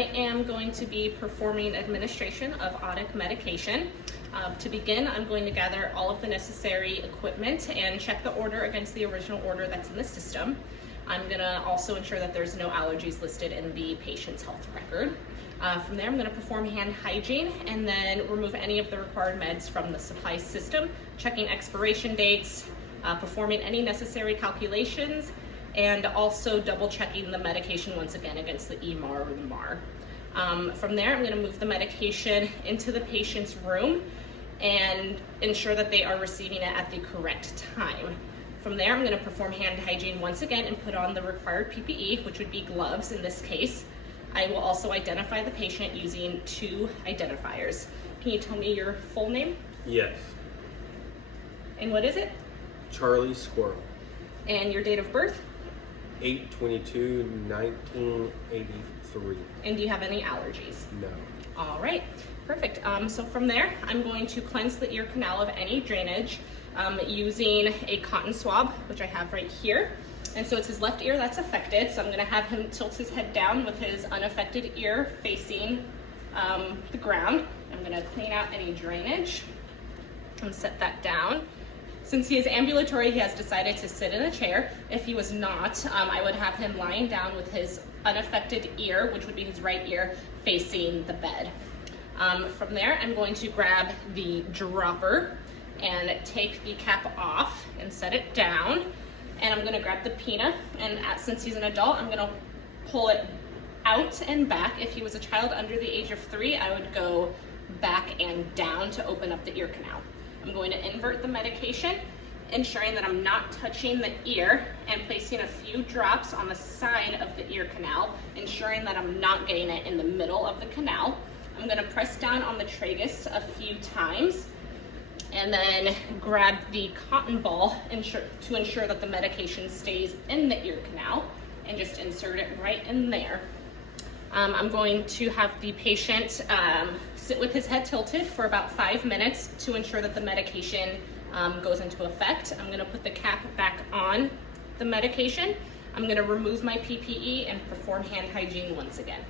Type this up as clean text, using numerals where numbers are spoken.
I am going to be performing administration of Otic medication. To begin, I'm going to gather all of the necessary equipment and check the order against the original order that's in the system. I'm going to also ensure that there's no allergies listed in the patient's health record. From there, I'm going to perform hand hygiene and then remove any of the required meds from the supply system, checking expiration dates, performing any necessary calculations, and also double checking the medication once again against the EMAR or the MAR. From there, I'm going to move the medication into the patient's room and ensure that they are receiving it at the correct time. From there, I'm going to perform hand hygiene once again and put on the required PPE, which would be gloves in this case. I will also identify the patient using 2 identifiers. Can you tell me your full name? Yes. And what is it? Charlie Squirrel. And your date of birth? 8/22/1983. And do you have any allergies? No. All right, perfect. So from there, I'm going to cleanse the ear canal of any drainage using a cotton swab, which I have right here. And so it's his left ear that's affected, so I'm gonna have him tilt his head down with his unaffected ear facing the ground. I'm gonna clean out any drainage and set that down. Since he is ambulatory, he has decided to sit in a chair. If he was not, I would have him lying down with his unaffected ear, which would be his right ear, facing the bed. From there, I'm going to grab the dropper and take the cap off and set it down. And I'm gonna grab the pina, and since he's an adult, I'm gonna pull it out and back. If he was a child under the age of 3, I would go back and down to open up the ear canal. I'm going to invert the medication, ensuring that I'm not touching the ear, and placing a few drops on the side of the ear canal, ensuring that I'm not getting it in the middle of the canal. I'm gonna press down on the tragus a few times, and then grab the cotton ball to ensure that the medication stays in the ear canal, and just insert it right in there. I'm going to have the patient sit with his head tilted for about 5 minutes to ensure that the medication goes into effect. I'm gonna put the cap back on the medication. I'm gonna remove my PPE and perform hand hygiene once again.